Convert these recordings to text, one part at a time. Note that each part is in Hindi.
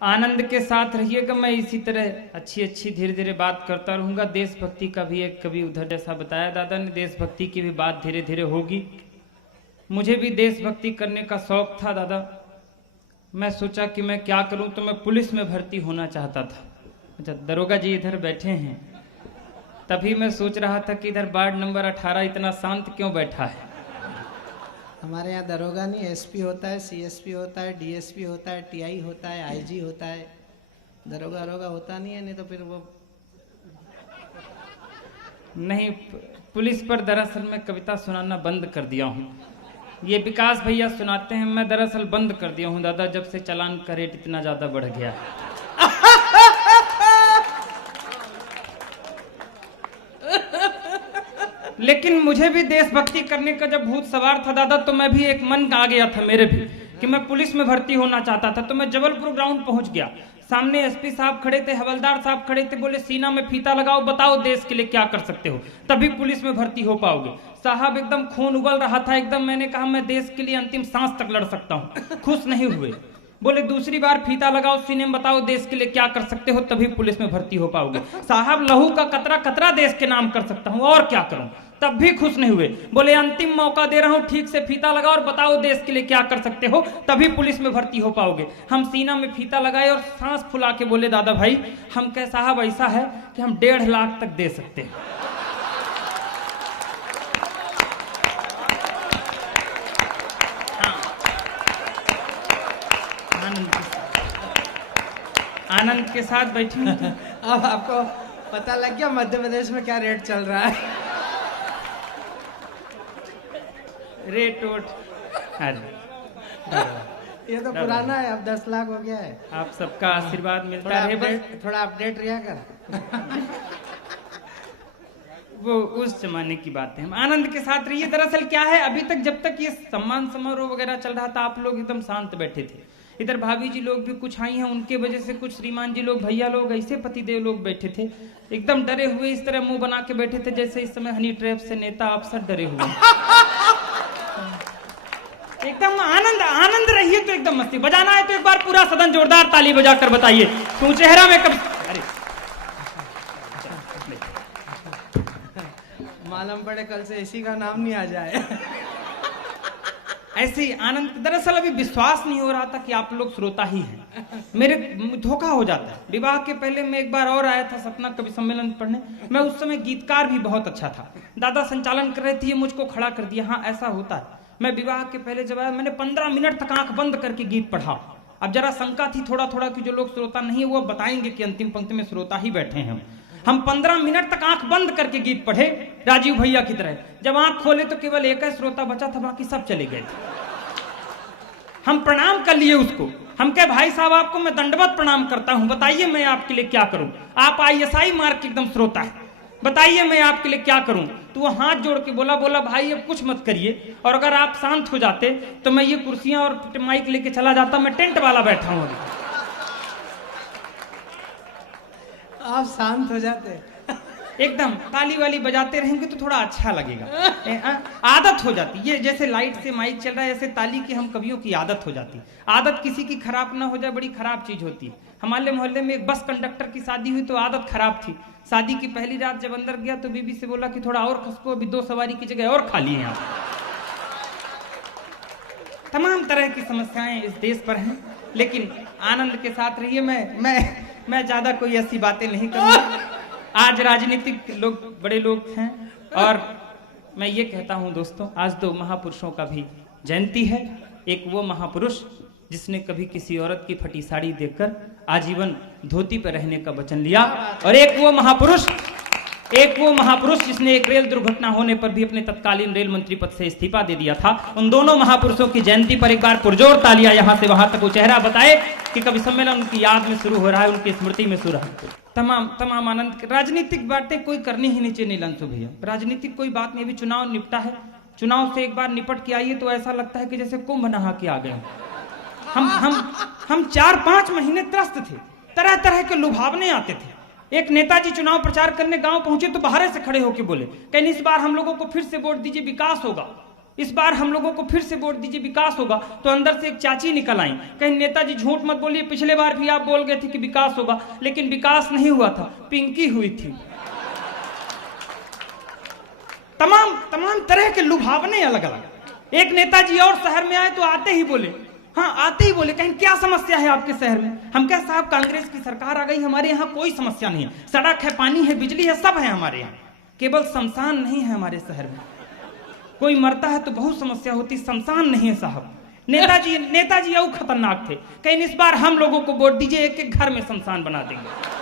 आनंद के साथ रहिएगा। मैं इसी तरह अच्छी अच्छी धीरे धीरे बात करता रहूँगा। देशभक्ति का भी एक कवि उधर जैसा बताया दादा ने, देशभक्ति की भी बात धीरे धीरे होगी। मुझे भी देशभक्ति करने का शौक था दादा। मैं सोचा कि मैं क्या करूं, तो मैं पुलिस में भर्ती होना चाहता था। अच्छा, दरोगा जी इधर बैठे हैं, तभी मैं सोच रहा था कि इधर वार्ड नंबर 18 इतना शांत क्यों बैठा है। हमारे यहाँ दरोगा नहीं, एसपी होता है, सीएसपी होता है, डीएसपी होता है, टीआई होता है, आईजी होता है। दरोगा दरोगा होता नहीं है, नहीं तो फिर वो नहीं। पुलिस पर दरअसल मैं कविता सुनाना बंद कर दिया हूँ। ये विकास भैया सुनाते हैं, मैं दरअसल बंद कर दिया हूँ दादा, जब से चालान का रेट इतना ज्यादा बढ़ गया। लेकिन मुझे भी देशभक्ति करने का जब भूत सवार था दादा, तो मैं भी एक मन आ गया था मेरे भी कि मैं पुलिस में भर्ती होना चाहता था। तो मैं जबलपुर ग्राउंड पहुंच गया। सामने एसपी साहब खड़े थे, हवलदार साहब खड़े थे। बोले सीना में फीता लगाओ, बताओ देश के लिए क्या कर सकते हो, तभी पुलिस में भर्ती हो पाओगे। साहब एकदम खून उबल रहा था एकदम। मैंने कहा मैं देश के लिए अंतिम सांस तक लड़ सकता हूँ। खुश नहीं हुए। बोले दूसरी बार फीता लगाओ, सीने में बताओ देश के लिए क्या कर सकते हो, तभी पुलिस में भर्ती हो पाओगे। साहब लहू का कतरा कतरा देश के नाम कर सकता हूँ, और क्या करूं, तब भी खुश नहीं हुए। बोले अंतिम मौका दे रहा हूं, ठीक से फीता लगाओ और बताओ देश के लिए क्या कर सकते हो, तभी पुलिस में भर्ती हो पाओगे। हम सीना में फीता लगाए और सांस फुला के बोले दादा भाई हम कह साहब ऐसा है कि हम 1.5 लाख तक दे सकते हैं। आनंद के साथ बैठी हूं। अब आपको पता लग गया मध्य प्रदेश में क्या रेट चल रहा है। रेट वोट ये तो पुराना है, अब 10 लाख हो गया है। आप सबका आशीर्वाद मिलता रहे बस। थोड़ा अपडेट रहा कर। वो उस जमाने की बात है। हम आनंद के साथ रहिए। दरअसल क्या है, अभी तक जब तक ये सम्मान समारोह वगैरह चल रहा था, आप लोग एकदम शांत बैठे थे। इधर भाभी जी लोग भी कुछ आई हैं, उनके वजह से कुछ श्रीमान जी लोग, भैया लोग, ऐसे पतिदेव लोग बैठे थे एकदम डरे हुए, इस तरह मुंह बना के बैठे थे जैसे इस समय हनी ट्रैप से नेता अफसर डरे हुए। एकदम आनंद आनंद रहिए। तो एकदम मस्ती बजाना है तो एक बार पूरा सदन जोरदार ताली बजाकर बताइए तू चेहरा में कब। अरे मालूम पड़े कल से इसी का नाम नहीं आ जाए। ऐसे ही आनंद। दरअसल अभी विश्वास नहीं हो रहा था कि आप लोग श्रोता ही हैं। मेरे धोखा हो जाता है। विवाह के पहले मैं एक बार और आया था सपना कवि सम्मेलन पढ़ने। मैं उस समय गीतकार भी बहुत अच्छा था। दादा संचालन कर रहे थे, मुझको खड़ा कर दिया। हाँ ऐसा होता है। मैं विवाह के पहले जब आया, मैंने 15 मिनट तक आंख बंद करके गीत पढ़ा। अब जरा शंका थी थोड़ा थोड़ा कि जो लोग श्रोता नहीं है वो बताएंगे कि अंतिम पंक्ति में श्रोता ही बैठे हैं। हम 15 मिनट तक आंख बंद करके गीत पढ़े राजीव भैया की तरह। जब आंख खोले तो केवल एक ही श्रोता बचा था, बाकी सब चले गए थे। हम प्रणाम कर लिए उसको। हम कहे भाई साहब आपको मैं दंडवत प्रणाम करता हूं, बताइए मैं आपके लिए क्या करूं। आप ISI मार्क एकदम श्रोता है, बताइए मैं आपके लिए क्या करूं। तो वो हाथ जोड़ के बोला भाई अब कुछ मत करिए, और अगर आप शांत हो जाते तो मैं ये कुर्सियां और माइक लेके चला जाता। मैं टेंट वाला बैठा हूं अभी। आप शांत हो जाते। एकदम ताली वाली बजाते रहेंगे तो थोड़ा अच्छा लगेगा। आदत हो जाती। ये जैसे लाइट से माइक चल रहा है, ऐसे ताली की हम कवियों की आदत हो जाती। आदत किसी की खराब ना हो जाए, बड़ी खराब चीज होती है। हमारे मोहल्ले में एक बस कंडक्टर की शादी हुई तो आदत खराब थी। शादी की पहली रात जब अंदर गया तो बीबी से बोला कि थोड़ा और खसको, अभी 2 सवारी की जगह और खाली है। यहाँ तमाम तरह की समस्याएं इस देश पर हैं, लेकिन आनंद के साथ रहिए। मैं ज्यादा कोई ऐसी बातें नहीं करूंगा। आज राजनीतिक लोग बड़े लोग हैं, और मैं ये कहता हूं दोस्तों, आज तो महापुरुषों का भी जयंती है। एक वो महापुरुष जिसने कभी किसी औरत की फटी साड़ी देखकर आजीवन धोती पर रहने का वचन लिया, और एक वो महापुरुष जिसने एक रेल दुर्घटना होने पर भी अपने तत्कालीन रेल मंत्री पद से इस्तीफा दे दिया था। उन दोनों महापुरुषों की जयंती पर एक बार पुरजोर तालियां यहां से वहां तक वो चेहरा बताए कि कवि सम्मेलन उनकी याद में शुरू हो रहा है, उनकी स्मृति में शुरू है। तमाम आनंद। राजनीतिक बातें कोई करनी ही नहीं चाहिए नीलांशु भैया। राजनीतिक कोई बात नहीं। अभी चुनाव निपटा है, चुनाव से एक बार निपट के आइए तो ऐसा लगता है कि जैसे कुंभ नहा के आ गए। हम 4-5 महीने त्रस्त थे, तरह तरह के लुभावने आते थे। एक नेताजी चुनाव प्रचार करने गांव पहुंचे तो बाहर से खड़े होके बोले कहीं इस बार हम लोगों को फिर से वोट दीजिए, विकास होगा। इस बार हम लोगों को फिर से वोट दीजिए, विकास होगा। तो अंदर से एक चाची निकल आई, कहीं नेताजी झूठ मत बोलिए, पिछले बार भी आप बोल गए थे कि विकास होगा, लेकिन विकास नहीं हुआ था, पिंकी हुई थी। तमाम तरह के लुभावने अलग अलग। एक नेताजी और शहर में आए तो आते ही बोले, हाँ आते ही बोले, कहीं क्या समस्या है आपके शहर में? हम क्या साहब, कांग्रेस की सरकार आ गई, हमारे यहाँ कोई समस्या नहीं है, सड़क है, पानी है, बिजली है, सब है हमारे यहाँ, केवल शमशान नहीं है हमारे शहर में। कोई मरता है तो बहुत समस्या होती, शमशान नहीं है साहब। नेताजी और खतरनाक थे, कहीं इस बार हम लोगों को वोट दीजिए, एक एक घर में शमशान बना देंगे।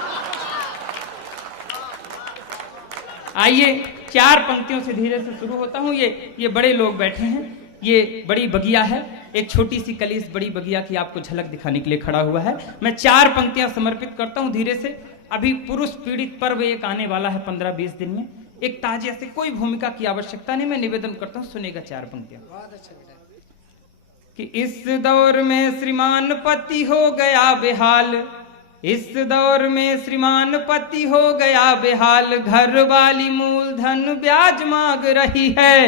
आइए 4 पंक्तियों से धीरे से शुरू होता हूँ। ये बड़े लोग बैठे हैं, ये बड़ी बगिया है, एक छोटी सी कली इस बड़ी बगिया की आपको झलक दिखाने के लिए खड़ा हुआ है। मैं 4 पंक्तियां समर्पित करता हूं धीरे से। अभी पुरुष पीड़ित पर्व एक आने वाला है 15-20 दिन में, एक ताजिया से, कोई भूमिका की आवश्यकता नहीं, मैं निवेदन करता हूं, सुनेगा 4 पंक्तियां। कि इस दौर में श्रीमान पति हो गया बेहाल, इस दौर में श्रीमान पति हो गया बेहाल, घर वाली मूलधन ब्याज मांग रही है,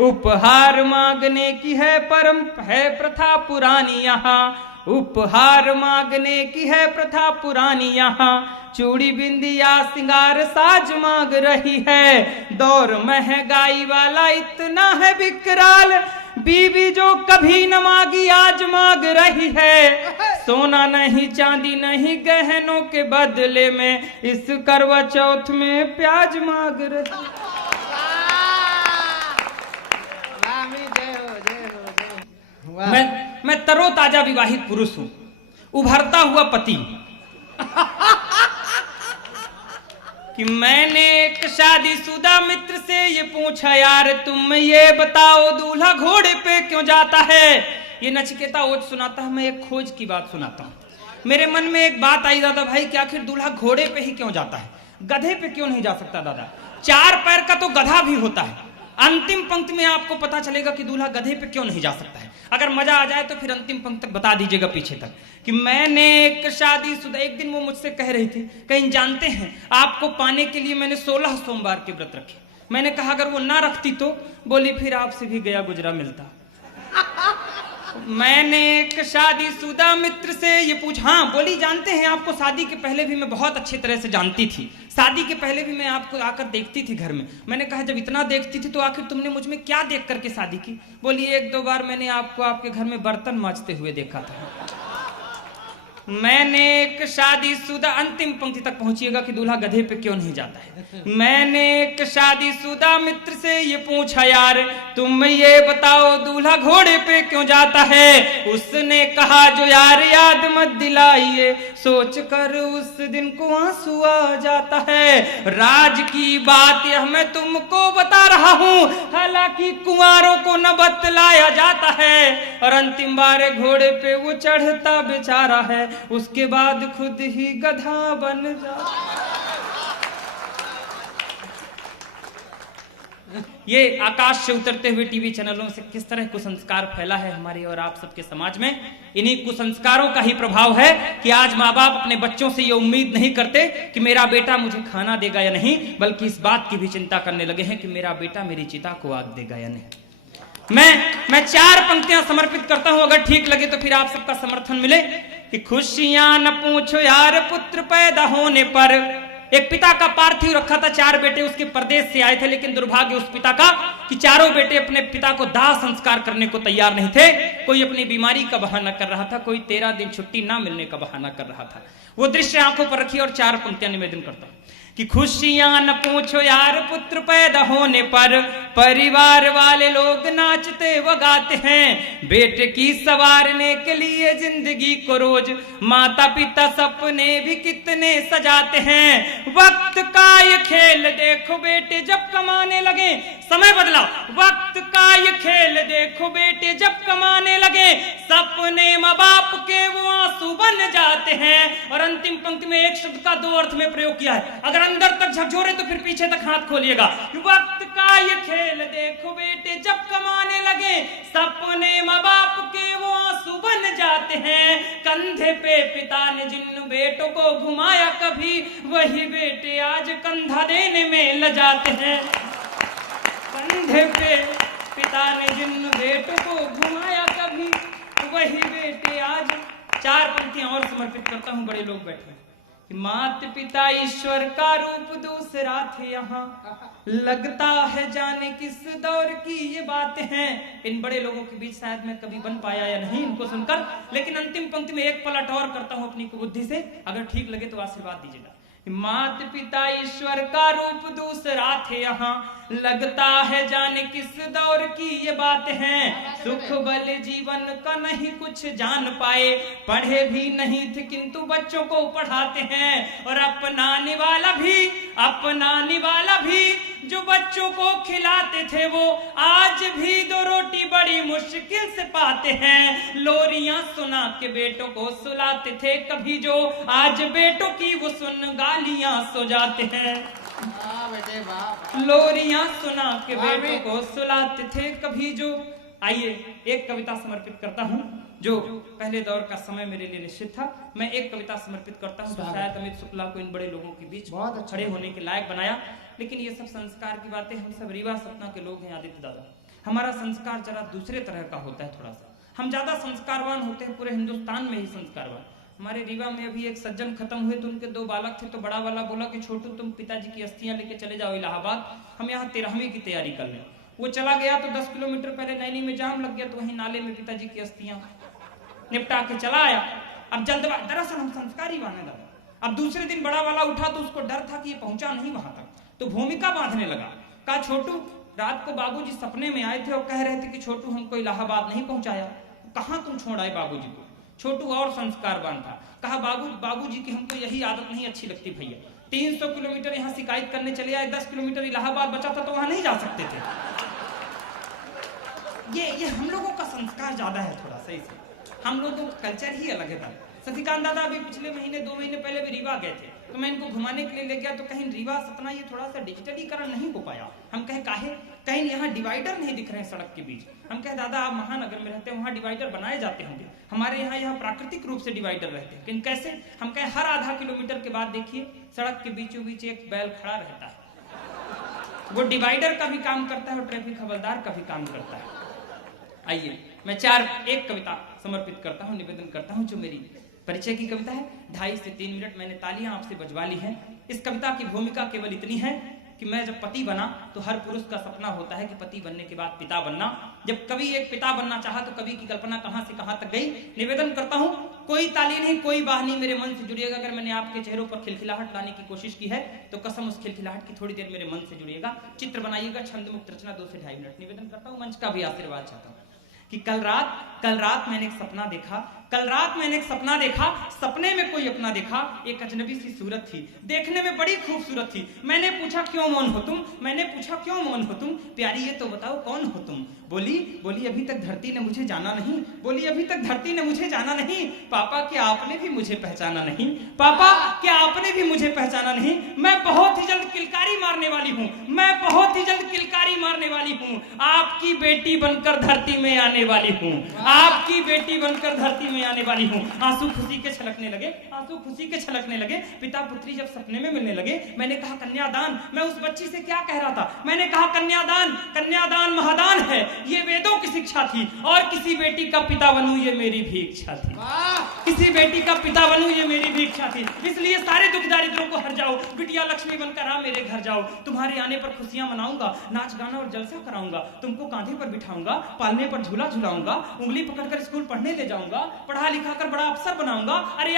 उपहार मांगने की है प्रथा पुरानी यहाँ, उपहार मांगने की है प्रथा पुरानी यहाँ, चूड़ी बिंदिया सिंगार साज मांग रही है, दौर महंगाई वाला इतना है विकराल, बीवी जो कभी न मांगी आज मांग रही है, सोना नहीं चांदी नहीं गहनों के बदले में इस करवा चौथ में प्याज मांग रही। मैं तरोताजा विवाहित पुरुष हूं, उभरता हुआ पति, कि मैंने एक शादीशुदा मित्र से ये पूछा, यार तुम ये बताओ दूल्हा घोड़े पे क्यों जाता है? ये नचिकेता ओज सुनाता है, मैं एक खोज की बात सुनाता हूँ। मेरे मन में एक बात आई दादा भाई कि आखिर दूल्हा घोड़े पे ही क्यों जाता है, गधे पे क्यों नहीं जा सकता? दादा 4 पैर का तो गधा भी होता है। अंतिम पंक्ति में आपको पता चलेगा कि दूल्हा गधे पे क्यों नहीं जा सकता है। अगर मजा आ जाए तो फिर अंतिम पंक्ति तक बता दीजिएगा पीछे तक। कि मैंने एक शादीशुदा, एक दिन वो मुझसे कह रही थी, कहीं जानते हैं आपको पाने के लिए मैंने 16 सोमवार के व्रत रखे। मैंने कहा अगर वो ना रखती तो? बोली फिर आपसे भी गया गुजरा मिलता। मैंने एक शादीशुदा मित्र से ये पूछा, हाँ बोली जानते हैं आपको शादी के पहले भी मैं बहुत अच्छी तरह से जानती थी, शादी के पहले भी मैं आपको आकर देखती थी घर में। मैंने कहा जब इतना देखती थी तो आखिर तुमने मुझ में क्या देख करके शादी की? बोली 1-2 बार मैंने आपको आपके घर में बर्तन मांजते हुए देखा था। मैंने एक शादीशुदा, अंतिम पंक्ति तक पहुंचिएगा कि दूल्हा गधे पे क्यों नहीं जाता है। मैंने एक शादीशुदा मित्र से ये पूछा, यार तुम ये बताओ दूल्हा घोड़े पे क्यों जाता है? उसने कहा जो यार याद मत दिलाइए, सोच कर उस दिन को आंसू आ जाता है। राज की बात यह मैं तुमको बता रहा हूँ, हालांकि कुंवारों को न बतलाया जाता है। और अंतिम बार घोड़े पे वो चढ़ता बेचारा है, उसके बाद खुद ही गधा बन जाता। ये आकाश से उतरते हुए टीवी चैनलों से किस तरह कुसंस्कार फैला है हमारे और आप सबके समाज में। इन्हीं कुसंस्कारों का ही प्रभाव है कि आज माँ बाप अपने बच्चों से ये उम्मीद नहीं करते कि मेरा बेटा मुझे खाना देगा या नहीं, बल्कि इस बात की भी चिंता करने लगे हैं कि मेरा बेटा मेरी चिता को आग देगा या नहीं। मैं 4 पंक्तियां समर्पित करता हूं, अगर ठीक लगे तो फिर आप सबका समर्थन मिले। कि खुशियां न पूछो यार पुत्र पैदा होने पर। एक पिता का पार्थिव रखा था, 4 बेटे उसके प्रदेश से आए थे, लेकिन दुर्भाग्य उस पिता का कि चारों बेटे अपने पिता को दाह संस्कार करने को तैयार नहीं थे। कोई अपनी बीमारी का बहाना कर रहा था, कोई 13 दिन छुट्टी ना मिलने का बहाना कर रहा था। वो दृश्य आंखों पर रखी और 4 पंक्तियां निवेदन करता हूं। कि खुशियां न पूछो यार पुत्र पैदा होने पर, परिवार वाले लोग नाचते व गाते हैं। बेटे की संवारने के लिए जिंदगी को रोज माता पिता सपने भी कितने सजाते हैं। वक्त का ये खेल देखो बेटे जब कमाने लगे, समय बदला। वक्त का ये खेल देखो बेटे जब कमाने लगे, सपने माँ बाप के वो आंसू बन जाते हैं। और अंतिम पंक्ति में एक शब्द का 2 अर्थ में प्रयोग किया है, अगर अंदर तक झकझोरे तो फिर पीछे तक हाथ खोलिएगा। वक्त का ये खेल देखो बेटे जब कमाने लगे, सपने माँ बाप के वो आंसू बन जाते हैं। कंधे पे पिता ने जिन बेटों को घुमाया कभी, वही बेटे आज कंधा देने में लजाते हैं। कंधे पे पिता ने जिन बेटों को घुमाया कभी वही बेटे आज। 4 पंक्तियां और समर्पित करता हूं, बड़े लोग बैठे कि मात पिता ईश्वर का रूप दूसरा थे यहाँ, लगता है जाने किस दौर की ये बातें हैं। इन बड़े लोगों के बीच शायद मैं कभी बन पाया या नहीं इनको सुनकर, लेकिन अंतिम पंक्ति में एक पलट और करता हूं अपनी बुद्धि से, अगर ठीक लगे तो आशीर्वाद दीजिएगा। मात पिता ईश्वर का रूप दूसरा थे यहाँ, लगता है जाने किस दौर की ये बात है। सुख बल जीवन का नहीं कुछ जान पाए, पढ़े भी नहीं थे किंतु बच्चों को पढ़ाते हैं। और अपनाने वाला भी जो बच्चों को खिलाते थे वो आज भी 2 रोटी बड़ी मुश्किल से पाते हैं। लोरियां सुना के बेटों को सुलाते थे कभी जो, आज बेटों की वो सुन गालियां सो जाते हैं। लोरियां सुना के बेटों को सुलाते थे कभी जो। आइए एक कविता समर्पित करता हूं जो पहले दौर का समय मेरे लिए निश्चित था। मैं एक कविता समर्पित करता हूं जो शायद अमित शुक्ला को इन बड़े लोगों के बीच खड़े होने के लायक बनाया। लेकिन ये सब संस्कार की बातें, हम सब रीवा सतना के लोग हैं आदित्य दादा, हमारा संस्कार जरा दूसरे तरह का होता है थोड़ा सा। हम ज्यादा संस्कारवान होते हैं, पूरे हिंदुस्तान में ही संस्कारवान। हमारे रीवा में अभी एक सज्जन खत्म हुए तो उनके 2 बालक थे, तो बड़ा वाला बोला कि छोटू तुम पिताजी की अस्थियां लेके चले जाओ इलाहाबाद, हम यहाँ 13वीं की तैयारी कर लें। वो चला गया तो 10 किलोमीटर पहले नैनी में जाम लग गया, तो वहीं नाले में पिताजी की अस्थियां निपटा के चला आया। अब जल्दबाजी, दरअसल हम संस्कारी वाले दादा। अब दूसरे दिन बड़ा वाला उठा तो उसको डर था कि ये पहुंचा नहीं वहां तक, तो भूमिका बांधने लगा। कहा छोटू, रात को बाबूजी सपने में आए थे और कह रहे थे कि छोटू हमको इलाहाबाद नहीं पहुंचाया, कहां तुम छोड़ आए बाबूजी को। छोटू और संस्कारवान था, कहा बाबूजी की हमको यही आदत नहीं अच्छी लगती भैया। 300 किलोमीटर यहाँ शिकायत करने चले आए, 10 किलोमीटर इलाहाबाद बचा था तो वहां नहीं जा सकते थे। ये हम लोगों का संस्कार ज्यादा है थोड़ा सही से, हम लोगों का कल्चर ही अलग है। सतीकांत दादा अभी पिछले महीने 2 महीने पहले भी रीवा गए थे, तो मैं इनको घुमाने के लिए ले गया, तो कहीं रीवा सतना ये थोड़ा सा डिजिटलीकरण नहीं हो पाया। हम कहे काहे, कहीं यहाँ डिवाइडर नहीं दिख रहे हैं सड़क के बीच। हम कहे दादा आप महानगर में रहते हैं, वहाँ डिवाइडर बनाए जाते होंगे, हमारे यहाँ प्राकृतिक रूप से डिवाइडर रहते हैं। लेकिन कैसे? हम कहे हर आधा किलोमीटर के बाद देखिए सड़क के बीचों बीच एक बैल खड़ा रहता है, वो डिवाइडर का भी काम करता है और ट्रैफिक हवलदार का भी काम करता है। आइए मैं एक कविता समर्पित करता हूँ, निवेदन करता हूँ जो मेरी परिचय की कविता है। 2.5 से 3 मिनट मैंने तालियां आपसे बजवा ली हैं। इस कविता की भूमिका केवल इतनी है कि मैं जब पति बना तो हर पुरुष का सपना होता है कि पति बनने के बाद पिता बनना। जब कवि एक पिता बनना चाहा तो कवि की कल्पना कहां से कहां तक गई। निवेदन करता हूं, कोई ताली नहीं, कोई बाह नहीं, मेरे मन से जुड़िएगा। अगर मैंने आपके चेहरों पर खिलखिलाहट लाने की कोशिश की है तो कसम उस खिलखिलाहट की थोड़ी देर मेरे मन से जुड़िएगा। चित्र बनाइएगा, छंद मुक्त रचना 2 से 2.5 मिनट। निवेदन करता हूं, मंच का भी आशीर्वाद चाहता हूं कि कल रात मैंने एक सपना देखा। सपने में कोई अपना देखा, एक अजनबी सी सूरत थी, देखने में बड़ी खूबसूरत थी। मैंने पूछा क्यों मौन हो तुम, प्यारी ये तो बताओ कौन हो तुम। बोली अभी तक धरती ने मुझे जाना नहीं। पापा क्या आपने भी मुझे पहचाना नहीं। मैं बहुत ही जल्द किलकारी मारने वाली हूँ, आपकी बेटी बनकर धरती में आने वाली हूँ। आंसू खुशी के छलकने लगे। पिता पुत्री जब सपने में मिलने लगे, मैंने कहा कन्यादान। मैं उस बच्ची से क्या कह रहा था, मैंने कहा कन्यादान महादान है, ये वेदों की शिक्षा थी। और किसी बेटी का पिता बनूं ये मेरी भी इच्छा थी। इसलिए सारे दुख दारिद्रों को हर जाओ, बिटिया लक्ष्मी बनकर आ मेरे घर जाओ। तुम्हारे आने पर खुशियां मनाऊंगा, नाच गाना और जलसा कराऊंगा, तुमको कांधे पर बिठाऊंगा, पालने पर झूला झुलाऊंगा, उंगली पकड़कर स्कूल पढ़ने ले जाऊंगा, पढ़ा लिखा कर बड़ा अफसर बनाऊंगा। अरे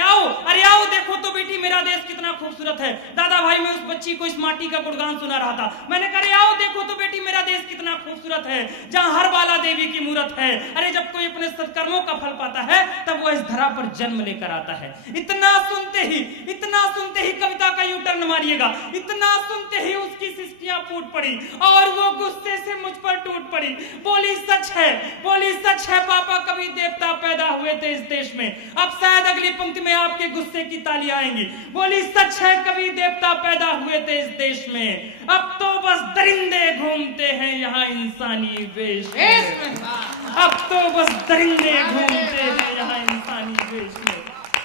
आओ देखो तो बेटी मेरा देश कितना खूबसूरत है। दादा भाई मैं उस बच्ची को इस माटी का गुणगान सुना रहा था। मैंने कहा अरे आओ देखो तो बेटी मेरा देश कितना खूबसूरत है, जहाँ हर बाला देवी की मूरत है। अरे जब कोई अपने सत्कर्मों का फल पाता है तब वो इस धरा पर जन्म लेकर आता है। इतना सुनते ही कविता का यू टर्न मारिएगा। इतना सुनते ही उसकी सिस्कियां फूट पड़ी और वो गुस्से से मुझ पर टूट पड़ी। बोली सच है पापा, कभी देवता पैदा हुए थे इस देश में। अब शायद अगली पंक्ति में आपके गुस्से की तालियां आएंगी। बोली सच है कभी देवता पैदा हुए थे इस देश में, अब तो बस दरिंदे घूमते हैं यहाँ इंसानी वेश में।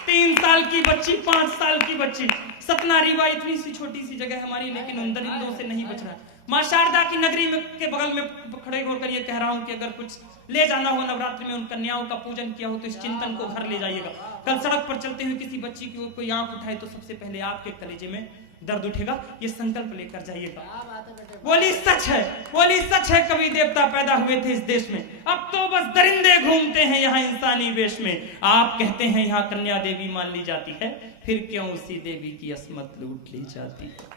3 साल की बच्ची, 5 साल की बच्ची। सतना रीवा इतनी सी छोटी सी जगह हमारी, लेकिन उन दरिंदों से नहीं बच रहा है। माँ शारदा की नगरी में के बगल में खड़े होकर ये कह रहा हूं कि अगर कुछ ले जाना हो नवरात्रि में, उन कन्याओं का पूजन किया हो तो इस चिंतन को घर ले जाइएगा। कल सड़क पर चलते हुए किसी बच्ची की ओर कोई आंख उठाए तो सबसे पहले आपके कलेजे में दर्द उठेगा। ये संकल्प लेकर जाइएगा। बोली सच है, बोली सच है, कभी देवता पैदा हुए थे इस देश में, अब तो बस दरिंदे घूमते हैं यहाँ इंसानी वेश में। आप कहते हैं यहाँ कन्या देवी मान ली जाती है, फिर क्यों उसी देवी की असमत लूट ली जाती है।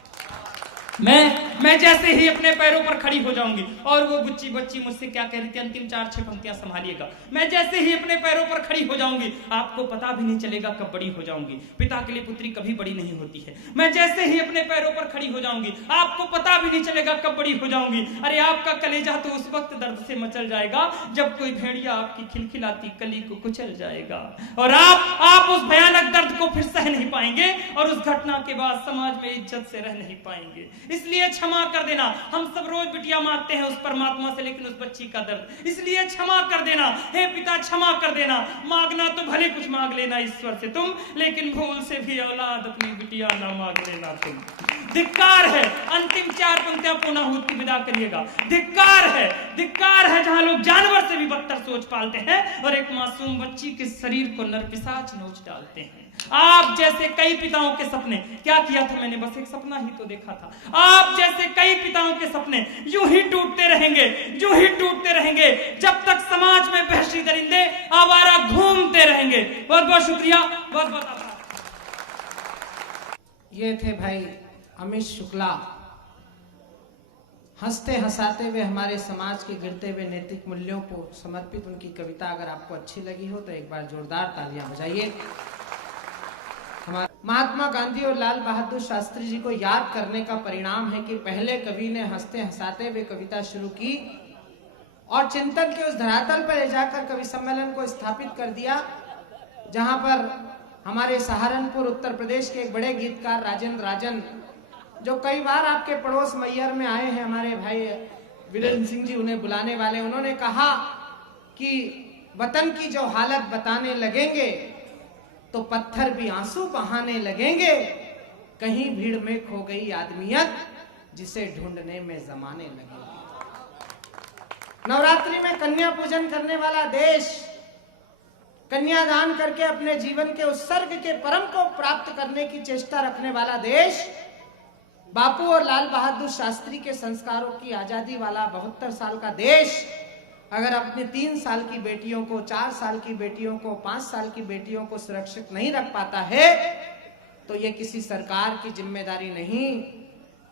मैं जैसे ही अपने पैरों पर खड़ी हो जाऊंगी, और वो बुच्ची बच्ची मुझसे क्या कह रही थी, अंतिम 4-6 पंक्तियां संभालिएगा। मैं जैसे ही अपने पैरों पर खड़ी हो जाऊंगी, आपको पता भी नहीं चलेगा कब बड़ी हो जाऊंगी। पिता के लिए पुत्री कभी बड़ी नहीं होती है। मैं जैसे ही अपने पैरों पर खड़ी हो जाऊंगी, आपको पता भी नहीं चलेगा कब बड़ी हो जाऊंगी। अरे आपका कलेजा तो उस वक्त दर्द से मचल जाएगा जब कोई भेड़िया आपकी खिलखिलाती कली को कुचल जाएगा, और आप उस भयानक दर्द को फिर सह नहीं पाएंगे, और उस घटना के बाद समाज में इज्जत से रह नहीं पाएंगे। इसलिए क्षमा कर देना। हम सब रोज बिटिया मांगते हैं उस परमात्मा से, लेकिन उस बच्ची का दर्द, इसलिए क्षमा कर देना। हे पिता क्षमा कर देना। मांगना तो भले कुछ मांग लेना ईश्वर से तुम, लेकिन भूल से भी औलाद अपनी बिटिया ना मांग लेना तुम। धिक्कार है। अंतिम 4 पंक्तियां पूर्णाहुति विदा करिएगा। धिक्कार है जहां लोग जानवर से भी बदतर सोच पालते हैं और एक मासूम बच्ची के शरीर को नरपिशाच नोच डालते हैं। आप जैसे कई पिताओं के सपने, क्या किया था मैंने, बस एक सपना ही तो देखा था। आप जैसे कई पिताओं के सपने यूं ही टूटते रहेंगे जब तक समाज में वहशी दरिंदे आवारा घूमते रहेंगे। बहुत बहुत शुक्रिया, बहुत बहुत आभार। ये थे भाई अमित शुक्ला, हंसते हंसाते हुए हमारे समाज के गिरते हुए नैतिक मूल्यों को समर्पित उनकी कविता अगर आपको अच्छी लगी हो तो एक बार जोरदार तालियां बजाइए। हमारे महात्मा गांधी और लाल बहादुर शास्त्री जी को याद करने का परिणाम है कि पहले कवि ने हंसते हंसाते हुए कविता शुरू की और चिंतन के उस धरातल पर ले जाकर कवि सम्मेलन को स्थापित कर दिया, जहां पर हमारे सहारनपुर उत्तर प्रदेश के एक बड़े गीतकार राजेंद्र राजन, जो कई बार आपके पड़ोस मैयर में आए हैं, हमारे भाई वीरेंद्र सिंह जी उन्हें बुलाने वाले, उन्होंने कहा कि वतन की जो हालत बताने लगेंगे तो पत्थर भी आंसू बहाने लगेंगे, कहीं भीड़ में खो गई आदमियत जिसे ढूंढने में जमाने लगेंगे। नवरात्रि में कन्या पूजन करने वाला देश, कन्यादान करके अपने जीवन के उत्सर्ग के परम को प्राप्त करने की चेष्टा रखने वाला देश, बापू और लाल बहादुर शास्त्री के संस्कारों की आजादी वाला 72 साल का देश, अगर अपने 3 साल की बेटियों को, 4 साल की बेटियों को, 5 साल की बेटियों को सुरक्षित नहीं रख पाता है, तो ये किसी सरकार की जिम्मेदारी नहीं,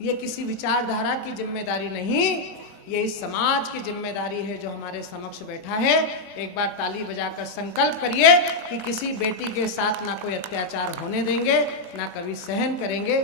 ये किसी विचारधारा की जिम्मेदारी नहीं, ये इस समाज की जिम्मेदारी है जो हमारे समक्ष बैठा है। एक बार ताली बजाकर संकल्प करिए कि किसी बेटी के साथ ना कोई अत्याचार होने देंगे, ना कभी सहन करेंगे।